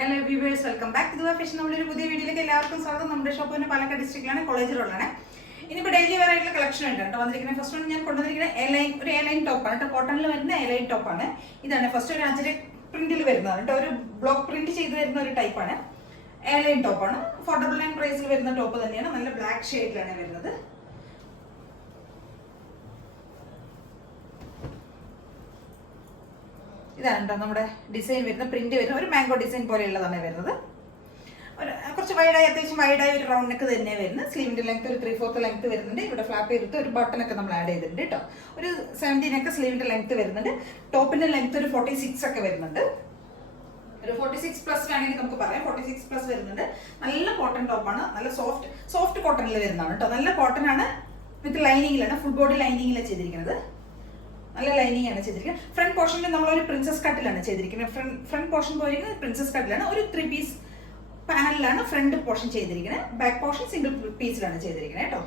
Hello viewers, welcome back to the fashion. നമ്മളൊരു പുതിയ വീഡിയോയിലേക്ക് എല്ലാവർക്കും സ്വാഗതം. നമ്മുടെ ഷോപ്പ് തന്നെ പാലക്കാട് ഡിസ്ട്രിക്റ്റിലാണ്, കോളേജ് റോഡിലാണ്. ഇനിയിപ്പോൾ ഡെയിലി വെയർ ആയിട്ടുള്ള കളക്ഷൻ ഉണ്ട് കേട്ടോ വന്നിരിക്കുന്നത്. ഫസ്റ്റ് വൺ ഞാൻ കൊണ്ടുവന്നിരിക്കുന്നത് ഒരു എലൈൻ ടോപ്പാണ് കേട്ടോ, കോട്ടണിൽ വരുന്ന എലൈൻ ടോപ്പാണ്. ഇതാണ് ഫസ്റ്റ് ഒരു അജര പ്രിന്റിൽ വരുന്നതാണ് കേട്ടോ, ഒരു ബ്ലോക്ക് പ്രിന്റ് ചെയ്ത് വരുന്ന ഒരു ടൈപ്പാണ്. എലൈൻ ടോപ്പാണ്. 499 പ്രൈസിൽ വരുന്ന ടോപ്പ് തന്നെയാണ്. നല്ല ബ്ലാക്ക് ഷെയ്ഡിലാണ് വരുന്നത്. ഇതാണ് കേട്ടോ നമ്മുടെ ഡിസൈൻ വരുന്ന, പ്രിന്റ് വരുന്ന ഒരു മാംഗോ ഡിസൈൻ പോലെയുള്ളതാണ് വരുന്നത്. ഒരു കുറച്ച് വൈഡായി, അത്യാവശ്യം വൈഡായി ഒരു റൗണ്ട് നെക്ക് തന്നെ വരുന്നത്. സ്ലീവിന്റെ ലെങ്ത് ഒരു 3/4 ലെങ്ത് വരുന്നുണ്ട്. ഇവിടെ ഫ്ലാപ്പ് ചെയ്തിട്ട് ഒരു ബട്ടണൊക്കെ നമ്മൾ ആഡ് ചെയ്തിട്ടുണ്ട് കേട്ടോ. ഒരു 17 ഒക്കെ സ്ലീവിന്റെ ലെങ്ത് വരുന്നുണ്ട്. ടോപ്പിന്റെ ലെങ്ത് ഒരു 46 ഒക്കെ വരുന്നുണ്ട്. ഒരു 46 പ്ലസ് വേണമെങ്കിൽ നമുക്ക് പറയാം. 46 പ്ലസ് വരുന്നുണ്ട്. നല്ല കോട്ടൺ ടോപ്പാണ്. നല്ല സോഫ്റ്റ് കോട്ടണിൽ വരുന്നതാണ് കേട്ടോ. നല്ല കോട്ടൺ ആണ്, വിത്ത് ലൈനിങ്ങിലാണ്, ഫുൾ ബോഡി ലൈനിങ്ങിലാണ് ചെയ്തിരിക്കുന്നത്. നല്ല ലൈനിങ് ആണ് ചെയ്തിരിക്കുന്നത്. ഫ്രണ്ട് പോർഷനിൽ നമ്മളൊരു പ്രിൻസസ് കട്ടിലാണ് ചെയ്തിരിക്കുന്നത്. ഫ്രണ്ട് പോർഷൻ പോയിരിക്കുന്നത് പ്രിൻസസ് കട്ടിലാണ്. ഒരു 3 പീസ് പാനലിലാണ് ഫ്രണ്ട് പോർഷൻ ചെയ്തിരിക്കുന്നത്. ബാക്ക് പോർഷൻ സിംഗിൾ പീസിലാണ് ചെയ്തിരിക്കുന്നത് കേട്ടോ.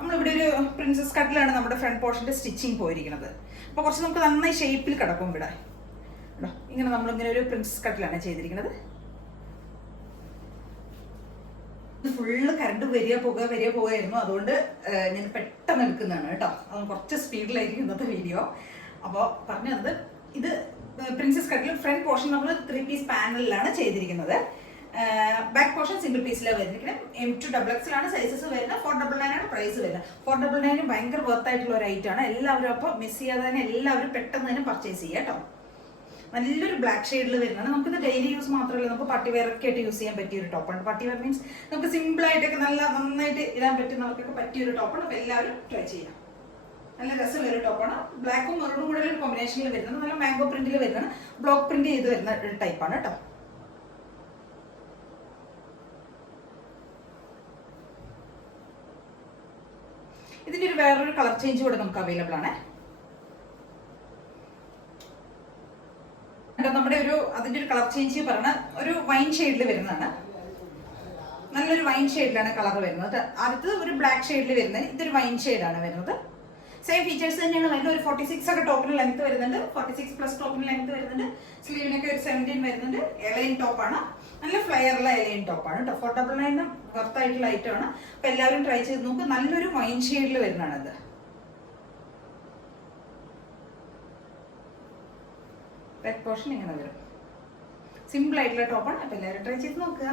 നമ്മളിവിടെ ഒരു പ്രിൻസസ് കട്ടിലാണ് നമ്മുടെ ഫ്രണ്ട് പോർഷന്റെ സ്റ്റിച്ചിങ് പോയിരിക്കുന്നത്. അപ്പോൾ കുറച്ച് നമുക്ക് നന്നായി ഷേപ്പിൽ കിടക്കും ഇവിടെ കേട്ടോ. ഇങ്ങനെ നമ്മളിങ്ങനെ ഒരു പ്രിൻസസ് കട്ടിലാണ് ചെയ്തിരിക്കുന്നത്. ഫുള്ള് കറണ്ട് വരിക പോകുമായിരുന്നു. അതുകൊണ്ട് ഞാൻ പെട്ടെന്ന് എടുക്കുന്നതാണ് കേട്ടോ. അത് കുറച്ച് സ്പീഡിലായിരിക്കും ഇന്നത്തെ വീഡിയോ. അപ്പോൾ പറഞ്ഞു തന്നത്, ഇത് പ്രിൻസസ് കട്ടിൽ ഫ്രണ്ട് പോർഷൻ നമ്മൾ 3 പീസ് പാനലിലാണ് ചെയ്തിരിക്കുന്നത്. ബാക്ക് പോർഷൻ സിംഗിൾ പീസിലാണ് വരുന്നത്. M2XX സൈസസ് വരുന്നത്. 499 പ്രൈസ് വരുന്നത്. 499 ഭയങ്കര വർത്ത് ആയിട്ടുള്ള ഒരു ഐറ്റം ആണ്. എല്ലാവരും അപ്പോൾ മിസ് ചെയ്യാതെ തന്നെ എല്ലാവരും പെട്ടെന്ന് തന്നെ പർച്ചേസ് ചെയ്യുക കേട്ടോ. നല്ലൊരു ബ്ലാക്ക് ഷെയ്ഡിൽ വരുന്നതാണ്. നമുക്കിത് ഡെയിലി യൂസ് മാത്രമല്ല, നമുക്ക് പാർട്ടി വെയർ ഒക്കെ ആയിട്ട് യൂസ് ചെയ്യാൻ പറ്റിയ ഒരു ടോപ്പാണ്. പാർട്ടി വെയർ മീൻസ് നമുക്ക് സിമ്പിൾ ആയിട്ടൊക്കെ നന്നായിട്ട് ഇടാൻ പറ്റുന്നവർക്കൊക്കെ പറ്റിയ ഒരു ടോപ്പാണ്. അപ്പോൾ എല്ലാവരും ട്രൈ ചെയ്യാം. നല്ല രസമുള്ള ഒരു ടോപ്പാണ്. ബ്ലാക്കും മെറൂണും കൂടെ ഒരു കോമ്പിനേഷനിൽ വരുന്നത്. നല്ല മാംഗോ പ്രിന്റിൽ വരുന്നതാണ്. ബ്ലോക്ക് പ്രിന്റ് ചെയ്ത് വരുന്ന ഒരു ടൈപ്പാണ് കേട്ടോ. ഇതിന്റെ ഒരു വേറൊരു കളർ ചേഞ്ച് കൂടെ നമുക്ക് അവൈലബിൾ ആണ്. നമ്മുടെ അതിന്റെ ഒരു കളർ ചേഞ്ച് പറഞ്ഞ ഒരു വൈൻ ഷെയ്ഡിൽ വരുന്നതാണ്. നല്ലൊരു വൈൻ ഷെയ്ഡിലാണ് കളർ വരുന്നത്. അടുത്തത് ഒരു ബ്ലാക്ക് ഷെയ്ഡിൽ വരുന്നത്. ഇതൊരു വൈൻ ഷെയ്ഡാണ് വരുന്നത്. സെയിം ഫീച്ചേഴ്സ് തന്നെയാണ് വരുന്നത്. ഒരു 46 ഒക്കെ ടോപ്പിന് ലെങ്ത് വരുന്നുണ്ട്. 46 പ്ലസ് ടോപ്പിന് ലെങ്ത് വരുന്നുണ്ട്. സ്ലീവിനൊക്കെ ഒരു 17 വരുന്നുണ്ട്. എലൈൻ ടോപ്പാണ്. നല്ല ഫ്ലെയറുള്ള എലൈൻ ടോപ്പാണ് കേട്ടോ. 499 വർത്തായിട്ടുള്ള ഐറ്റം ആണ്. അപ്പൊ എല്ലാവരും ട്രൈ ചെയ്ത് നോക്ക്. നല്ലൊരു വൈൻ ഷെയ്ഡിൽ വരുന്നതാണ് ഇത്. ബാക്ക് പോർഷൻ ഇങ്ങനെ വരും. സിമ്പിൾ ആയിട്ടുള്ള ടോപ്പാണ്. അപ്പൊ എല്ലാവരും ട്രൈ ചെയ്ത് നോക്കുക.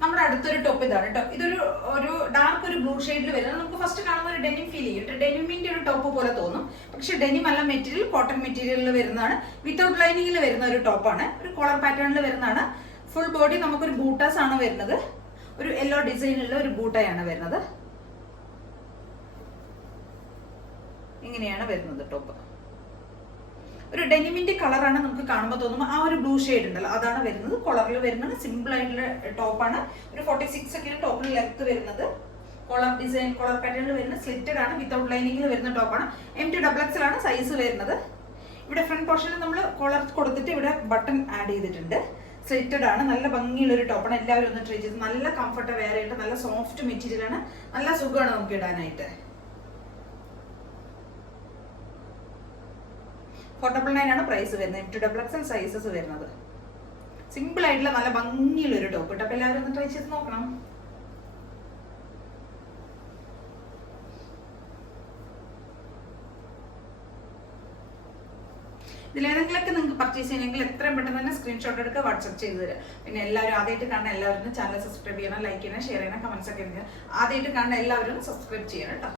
നമ്മുടെ അടുത്തൊരു ടോപ്പ് ഇതാണ് കേട്ടോ. ഇതൊരു ഡാർക്ക് ഒരു ബ്ലൂ ഷെയ്ഡിൽ വരുന്നത്. നമുക്ക് ഫസ്റ്റ് കാണുന്ന ഒരു ഡെനിം ഫീൽ ചെയ്യും. ഡെനിമിന്റെ ഒരു ടോപ്പ് പോലെ തോന്നും. പക്ഷെ ഡെനിം അല്ല, മെറ്റീരിയൽ കോട്ടൺ മെറ്റീരിയലിൽ വരുന്നതാണ്. വിത്തൗട്ട് ലൈനിങ്ങിൽ വരുന്ന ഒരു ടോപ്പാണ്. ഒരു കോളർ പാറ്റേണിൽ വരുന്നതാണ്. ഫുൾ ബോഡി നമുക്കൊരു ബൂട്ടാസ് ആണ് വരുന്നത്. ഒരു യെല്ലോ ഡിസൈനുള്ള ഒരു ബൂട്ടയാണ് വരുന്നത്. ഇങ്ങനെയാണ് വരുന്നത് ടോപ്പ്. ഒരു ഡെനിമിന്റെ കളറാണ് നമുക്ക് കാണുമ്പോൾ തോന്നുമ്പോൾ. ആ ഒരു ബ്ലൂ ഷെയ്ഡ് ഉണ്ടല്ലോ, അതാണ് വരുന്നത്. കളറിൽ വരുന്നത്. സിമ്പിൾ ആയിട്ടുള്ള ടോപ്പാണ്. ഒരു 46 ഒക്കെ ടോപ്പിന് ലെങ്ത് വരുന്നത്. കോളർ ഡിസൈൻ, കോളർ പാറ്റേണിൽ വരുന്ന സ്ലിറ്റഡ് ആണ്. വിത്തൗട്ട് ലൈനിങ്ങിൽ വരുന്ന ടോപ്പാണ്. M2XX സൈസ് വരുന്നത്. ഇവിടെ ഫ്രണ്ട് പോർഷനിൽ നമ്മൾ കോളർ കൊടുത്തിട്ട് ഇവിടെ ബട്ടൺ ആഡ് ചെയ്തിട്ടുണ്ട്. സ്ലിറ്റഡ് ആണ്. നല്ല ഭംഗിയുള്ള ഒരു ടോപ്പാണ്. എല്ലാവരും ഒന്ന് ട്രൈ ചെയ്ത്. നല്ല കംഫർട്ട് വേറെ ആയിട്ട്, നല്ല സോഫ്റ്റ് മെറ്റീരിയൽ ആണ്. നല്ല സുഖമാണ് നമുക്ക് ഇടാനായിട്ട്. 499 പ്രൈസ് വരുന്നത്. M2XX സൈസസ് വരുന്നത്. സിമ്പിൾ ആയിട്ടുള്ള നല്ല ഭംഗിയുള്ള ഒരു ടോപ്പ് കേട്ടോ. അപ്പൊ എല്ലാവരും ഒന്ന് ട്രൈ ചെയ്ത് നോക്കണം. ഇതിലേതെങ്കിലൊക്കെ നിങ്ങൾക്ക് പർച്ചേസ് ചെയ്യണമെങ്കിൽ എത്രയും പെട്ടെന്ന് തന്നെ സ്ക്രീൻഷോട്ട് എടുക്കുക, വാട്സ്ആപ്പ് ചെയ്ത് തരാം. പിന്നെ എല്ലാവരും ആദ്യമായിട്ട് കാണുന്ന എല്ലാവരും ചാനൽ സബ്സ്ക്രൈബ് ചെയ്യണം, ലൈക്ക് ചെയ്യണം, ഷെയർ ചെയ്യണം, കമന്റ്സ് ഒക്കെ ചെയ്യണം. ആദ്യമായിട്ട് കാണുന്ന എല്ലാവരും സബ്സ്ക്രൈബ് ചെയ്യണം കേട്ടോ.